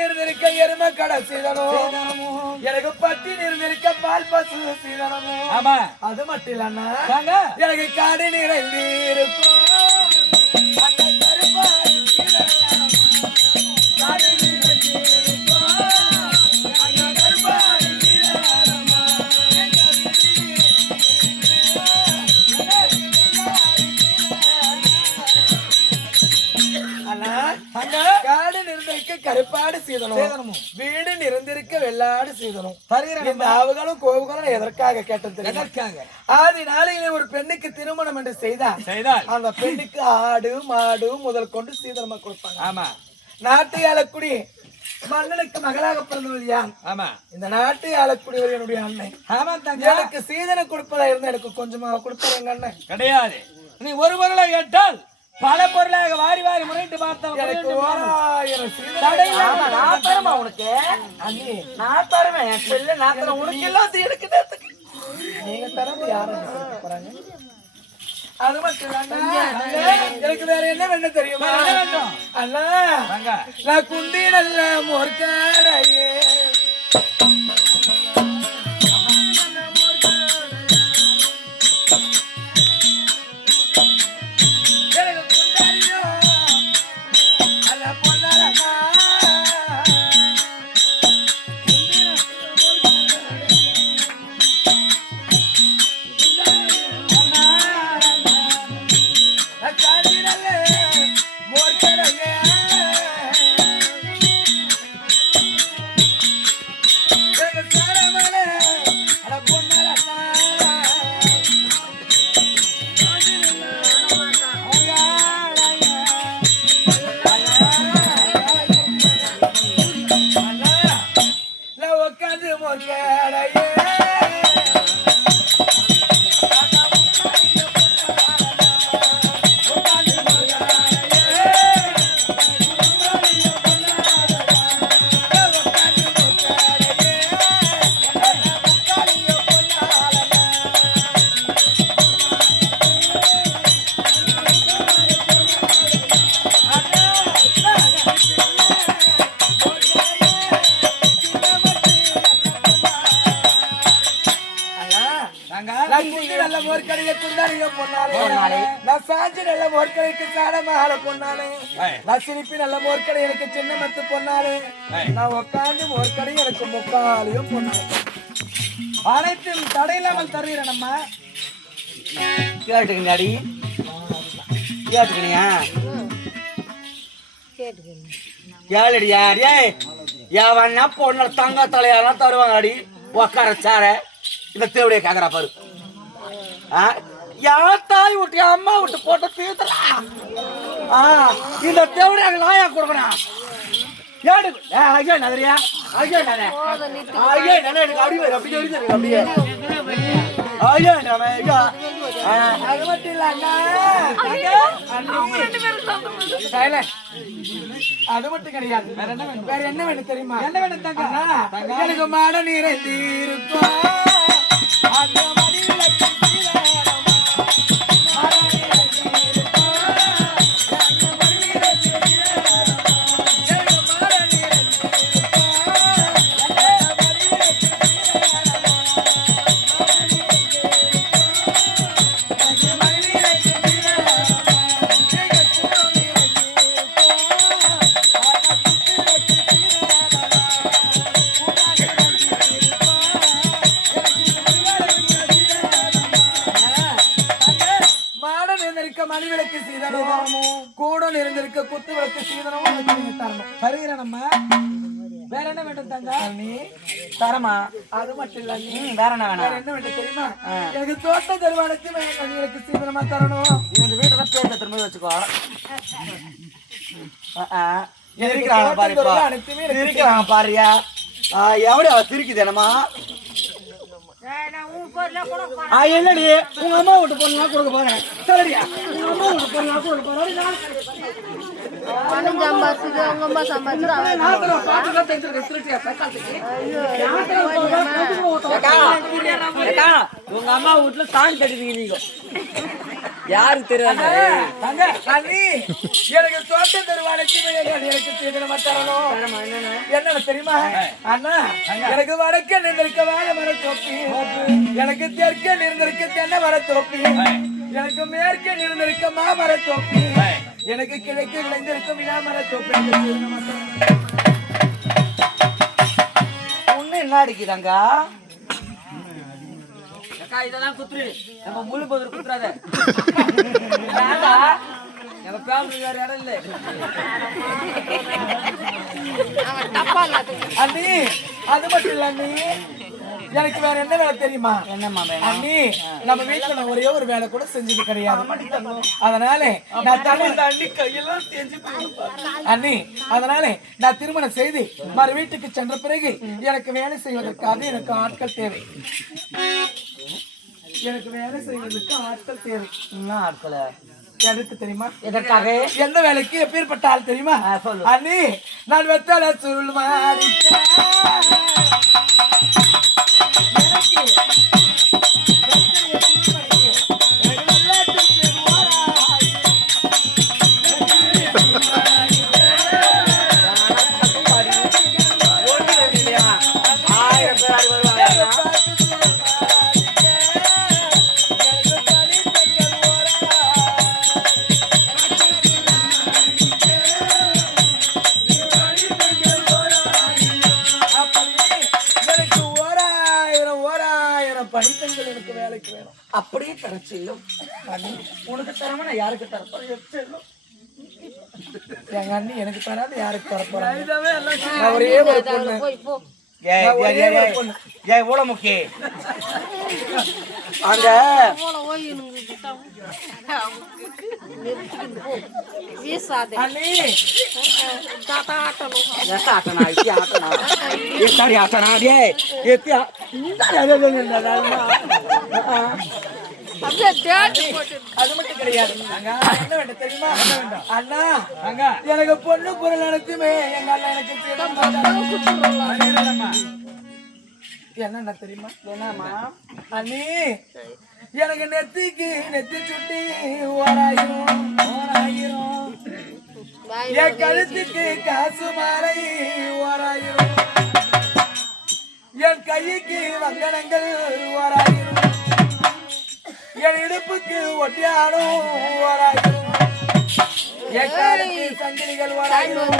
நிறைந்திருக்க எருமை கடை சீதனம், எனக்கு பட்டி நிறைந்திருக்க பால் பசு சீதனம். ஆமா, அது மட்டும் இல்லன்னா எனக்கு காடு நிறைந்து இருக்கும் அந்த கருப்பாடு சீதனம். காடு நிறைந்து இருக்கும் அந்த கருப்பாடு சீதனம். காடு நிறைந்திருக்க கருப்பாடு சீதனம், வீடு நிறைந்திருக்க வெள்ளாடு சீதனம். இந்த ஆவுகளும் கோவுகளும் எதற்காக கேட்டது? ஆதி நாளையிலே ஒரு பெண்ணுக்கு திருமணம் என்று செய்தால் அந்த பெண்ணுக்கு ஆடு மாடு முதல் கொண்டு சீதனமா கொடுப்பாங்க. ஆமா, நாட்டை ஆளக்கூடிய மன்னனுக்கு மகளாக பிறந்தவர் யார்? ஆமா, இந்த நாட்டை ஆளக்கூடியவர் என்னுடைய அண்ணன். ஆமா, எனக்கு சீதனை கொடுப்பதா இருந்தா எனக்கு கொஞ்சமாக கொடுப்பாரு எங்க அண்ணன். கிடையாது. நீ ஒரு பொருளை கேட்டால் பல பொருளாக வாரி வாரி முறையிட்டு பார்த்தா எனக்கு உனக்கு நான் தருவேன். என் பிள்ளை நான் தரேன். உனக்கு எல்லாம் எடுக்கிறதுக்கு நீங்க தரது யாரும் போறாங்க. அது மட்டும் எனக்கு வேற என்ன வேணும் தெரியுமா? அண்ணா, நான் குண்டி நல்ல மோர்க்கடையே எனக்கு சின்ன மத்து பொன்னாலே, நான் உட்காந்து மோர்க்கடை எனக்கு முக்காலையும் பொன்னாலே அனைத்தும் தடையில்லாமல் தருகிறேன். நம்ம கேட்டுக்கடி கேட்டுக்கணியா கேளுடியா? ஏய், எவன்னா பொண்ணு தங்க தலையெல்லாம் தருவாங்க. அடி உக்கார சார இந்த தேவடைய கேக்குறா பாரு. யார் தாய் விட்டு அம்மா விட்டு போட்டு தீர்த்தலாம். இந்த தேவடைய நாயா கொடுக்கணும். ஐயோ நகரியா, ஐயோ நானே, ஐயோ நானே, எனக்கு அப்படி வரும், அப்படி வரும், அப்படியே ஐயோ நானே. அது மட்டும் இல்ல அண்ணா, அது மட்டும் கிடையாது. வேற என்ன வேணும் தெரியுமா? என்ன வேணும் தங்க? எனக்கு மாட நீரை தீர்க்கும் அந்த மடிவிளக்கு மணிவிளக்கு சீதனமும் கூட நிறைந்திருக்க குத்து விளக்கு சீதனமும் தருகிறேன். நம்ம வேற என்ன வேண்டும் தங்க? நீ தரமா? அது மட்டும் இல்ல, வேற என்ன வேணும்? என்ன வேண்டும் தெரியுமா? எனக்கு தோட்ட தருவானுக்கு மணிவிளக்கு சீதனமா தரணும். இந்த வீட்டுல பேச திரும்ப வச்சுக்கோ. இருக்கிறாங்க பாரியா? எவடி அவ திருக்குது என்னமா? என்னடி உங்க அம்மா விட்டு பொண்ணா கொடுக்க போறேன். சரியா, உங்க அம்மா விட்டு பொண்ணா கொடுக்க போறேன். உங்க அம்மா வீட்டுல சாணி தட்டிருக்கீங்க. யாருக்கு தெரியாது தங்க அண்ணி எனக்கு தோட்டம் தருவானுக்கு எனக்கு சீதனமா தரணும். என்னன்னு தெரியுமா அண்ணா? எனக்கு வடக்க நின்றிருக்க வாழை மர தோப்பி, எனக்கு தெற்க நின்றிருக்க தென்னை மர தோப்பி, எனக்கு மேற்க நின்றிருக்க மாமர தோப்பி, எனக்கு கிழக்கு விளைந்திருக்க விழாமர தோப்பி. ஒண்ணு என்ன அடிக்குதாங்க? இதெல்லாம் குத்துரு, நம்ம முழு பதில் குத்துறாத. நம்ம பேமிலி வேற இடம் இல்லை. அண்ணி அது மட்டும் இல்ல அண்ணி, எனக்கு வேற என்ன வேலை தெரியுமா? என்னம்மா அண்ணி நம்ம வீட்டுல நான் ஒரே ஒரு வேலை கூட செஞ்சது கிடையாது. அதனால நான் கையெல்லாம் அண்ணி, அதனால நான் திருமணம் செய்து மறு வீட்டுக்கு சென்ற பிறகு எனக்கு வேலை செய்வதற்காக எனக்கு ஆட்கள் தேவை. எனக்கு வேலை செய்வதற்கு ஆட்கள் தேவை. என்ன ஆட்களை? எதற்கு தெரியுமா? எதற்காக? என்ன வேலைக்கு? எப்பேற்பட்ட ஆள் தெரியுமா? சொல்லு. அண்ணி நான் வெத்தலை சுருள் மாறி பணிப்பெண்கள் எனக்கு வேலைக்கு வேணும். அப்படியே தர செல்லும். உனக்கு தரமா நான் யாருக்கு தரப்போறேன்? எங்க அண்ணி எனக்கு தராது யாருக்கு தரப்போறாங்க? ஒரே ஒரு பொண்ணு. ஊழமுக்கி அங்க அண்ணி அது மட்டும் கிடையாது. என்ன வேண்டும் தெரியுமா அண்ணா? எனக்கு பொண்ணு பொருள் அனைத்துமே எங்க அண்ணா எனக்கு என்ன தெரியுமா? என்னம்மா அண்ணி எனக்கு நெத்தி சுட்டி ஓராயிரம் என் கழுத்துக்கு காசு மாலை ஓராயிரம், என் கைக்கு வங்கனங்கள் ஓராயிரம், என் இடுப்புக்கு ஒட்டியானம் ஓராயிரம், என் காலுக்கு சங்கிலிகள் ஓராயிரம்,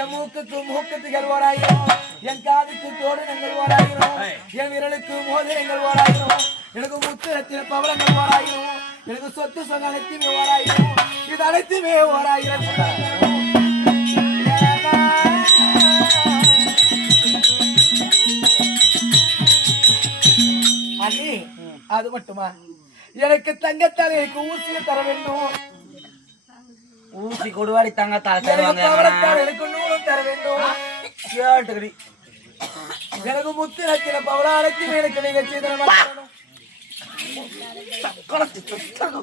என் மூக்குக்கு மூக்கத்துகள் ஓராயிரம், என் காதுக்கு தோரணங்கள் ஓராயிரம், என் விரலுக்கு மோதிரங்கள் ஓராயிரம், எனக்கு முத்திரத்தின பவளங்கள் ஓராயிரம், எனக்கு சொத்து சொந்த அனைத்துமே ஓராயிரம், இது அனைத்துமே ஓராயிரம். அண்ணி அது மட்டுமா? எனக்கு தங்கத்தால் எனக்கு ஊசியை தர வேண்டும். ஊசி கொடுவாடி தங்கத்தால் எனக்கு பவளத்தால் எனக்கு நூலும் தர வேண்டும். கேட்டுக்கடி எனக்கு முத்திரத்தின பவளாரத்தையும் எனக்கு நீங்க சீதனமா தரணும்.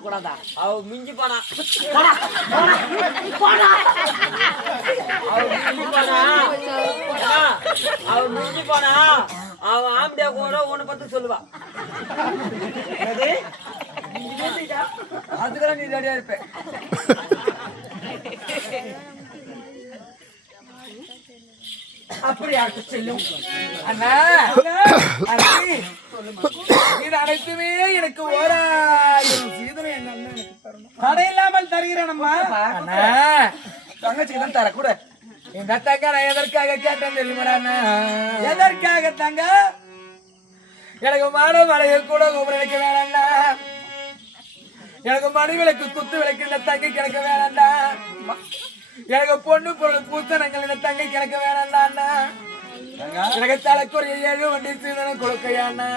கூடாதா? அவ மிஞ்சி போனா அவன் ஆம்பியா கூட உன்னை பத்தி சொல்லுவா. அதுக்கெல்லாம் நீ ரெடியா இருப்ப. அப்படி யாருக்கு செல்லும் அண்ணா? இது அனைத்துமே எனக்கு ஓராயிரம் சீதனம் எங்க அண்ணன் எனக்கு தரணும். தடை இல்லாமல் தருகிறேன் அம்மா. அண்ணா தங்கச்சிக்கு தான் தர கூட. இந்த தங்க நான் எதற்காக கேட்டேன் தெரியுமாடா அண்ணா? எதற்காக தங்க? எனக்கு மாட மலையை கூட எனக்கு வேணாண்டா. எனக்கு மணி விளக்கு குத்து விளக்கு இந்த தங்கை கிடக்க வேணாண்டா. எனக்கு பொண்ணு பொருள் பூத்தனங்கள் இந்த தங்கை கிடக்க வேணாண்டா அண்ணா. எனக்கு தலைக்குறைய 7 வண்டி சீதனம் கொடுக்கையாண்ணா.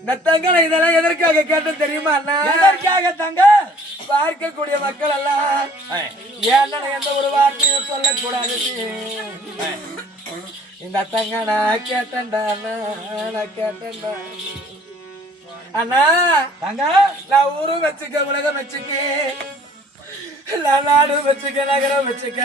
இந்த தங்க நான் இதெல்லாம் எதற்காக கேட்டேன் தெரியுமா அண்ணா? எதற்காக தங்க? பார்க்கக்கூடிய மக்கள் எல்லாம் ஏன்னா எந்த ஒரு வார்த்தையும் சொல்லக்கூடாது. இந்த தங்க நான் கேட்டேன்டா அண்ணா, நான் கேட்டேன்டா அண்ணா. தங்க நான் ஊரும் வச்சுக்க, உலகம் வச்சுக்க, நான் நாடு வச்சுக்க, நகரம் வச்சுக்க.